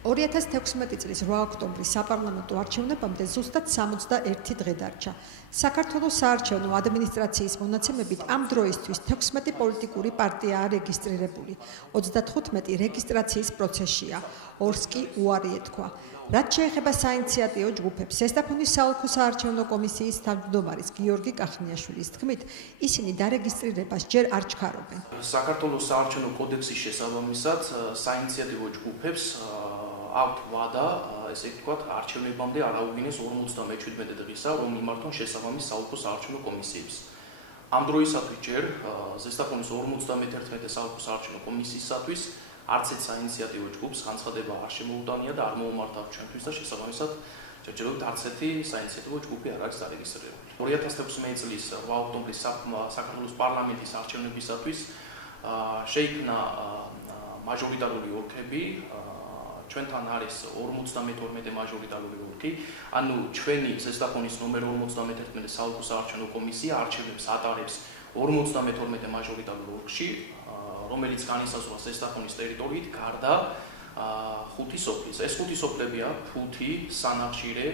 2016 წლის 8 ოქტომბრის საპარლამენტო არჩევნებამდე ზუსტად 61 დღე დარჩა. საქართველოს საარჩევნო ადმინისტრაციის მონაცემებით ამ დროისთვის 16 პოლიტიკური პარტიაა რეგისტრირებული, 35 რეგისტრაციის პროცესშია, 2-ს კი უარი ეთქვა. რაც შეეხება საინიციატიო ჯგუფებს, ზესტაფონის საოლქო საარჩევნო კომისიის თავმჯდომარის გიორგი კახნიაშვილის თქმით, ისინი დარეგისტრირებას ჯერ არ ჩქარობენ. საქართველოს საარჩევნო კოდექსის შესაბამისად საინიციატიო ჯგუფებს აქვთ ვადა, ესე ვთქვათ, არჩევნებამდე არ აუგინეს 57 დღისა, რომ მიმართონ შესაბამის საოლქო საარჩევნო კომისიებს. ამ დროისათვის ჯერ ზესტაფონის 51 საოლქო საარჩევნო კომისიისათვის არც ერთ საინიციატიო ჯგუფს განცხადება არ შემოუტანია და არ მოუმართავ ჩვენთვის და შესაბამისად ჯერჯერობით არც ერთი საინიციატიო ჯგუფი არ არის დარეგისტრირებული. 2016 წლის 8 ოქტომბრის საქართველოს პარლამენტის არჩევნებისათვის შეიქმნა მაჟორიტარული ოლქები, ჩვენთან არის 52 მაჟორიტარული ოლქი, ანუ ჩვენი ზესტაფონის ნომერ 51 საოლქო საარჩევნო კომისია არჩევნებს ატარებს 52 მაჟორიტარულ ოლქში, რომელიც განისაზღვრა ზესტაფონის ტერიტორიით გარდა 5 სოფლის. ეს 5 სოფლებია ფუთი, სანახშირე,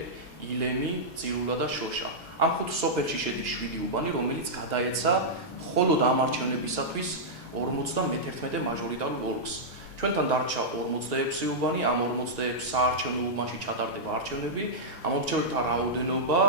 ილემი, ძირულა და შოშა. ამ 5 სოფელში შედის 7 უბანი, რომელიც გადაეცა მხოლოდ ამ არჩევნებისათვის 51 მაჟორიტარულ ოლქს. ჩვენთან დარჩა 46 უბანი, ამ 46 საარჩევნო უბანში ჩატარდება არჩევნები. ამ არჩევნებთა რაოდენობა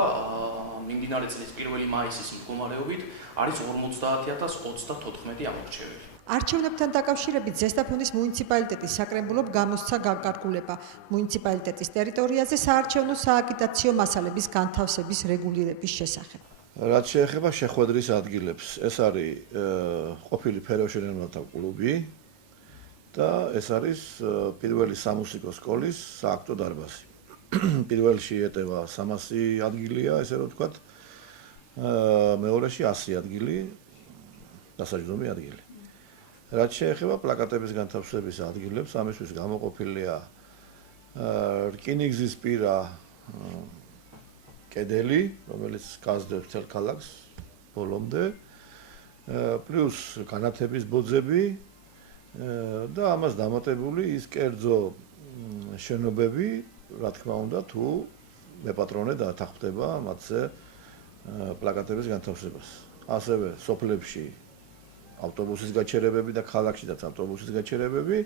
მიმდინარე წლის 1 მაისის მდგომარეობით არის 50034 ამორჩეველი. არჩევნებთან დაკავშირებით ზესტაფონის მუნიციპალიტეტის საკრებულომ გამოსცა განკარგულება მუნიციპალიტეტის ტერიტორიაზე საარჩევნო სააგიტაციო მასალების განთავსების რეგულირების შესახებ. რაც შეეხება შეხვედრის ადგილებს, ეს არის ყოფილი ფეროშენელთა კლუბი და ეს არის პირველი სამუსიკო სკოლის სააქტო დარბაზი. პირველში ეტევა 300 ადგილია, ესე რომ ვთქვათ, მეორეში 100 ადგილი, დასაჯდომი ადგილი. რაც შეეხება პლაკატების განთავსების ადგილებს, ამისთვის გამოყოფილია რკინიგზის პირა კედელი, რომელიც გასდევს მთელ ქალაქს ბოლომდე, პლუს განათების ბოძები და ამას დამატებული ის კერძო შენობები, რა თქმა უნდა, თუ მეპატრონე დათანხმდება მათზე პლაკატების განთავსებას. ასევე სოფლებში ავტობუსის გაჩერებები და ქალაქშიდაც ავტობუსის გაჩერებები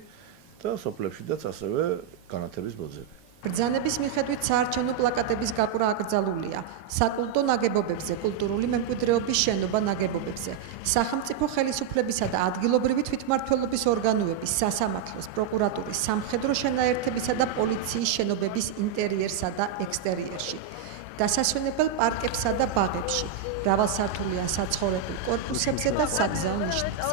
და სოფლებშიდაც ასევე განათების ბოძები. ბრძანების მიხედვით საარჩევნო პლაკატების გაკვრა აკრძალულია საკულტო ნაგებობებზე, კულტურული მემკვიდრეობის შენობა ნაგებობებზე, სახელმწიფო ხელისუფლებისა და ადგილობრივი თვითმმართველობის ორგანოების, სასამართლოს, პროკურატურის, სამხედრო შენაერთებისა და პოლიციის შენობების ინტერიერსა და ექსტერიერში, დასასვენებელ პარკებსა და ბაღებში, მრავალსართულიან საცხოვრებელ კორპუსებზე და საგზაო ნიშნებზე.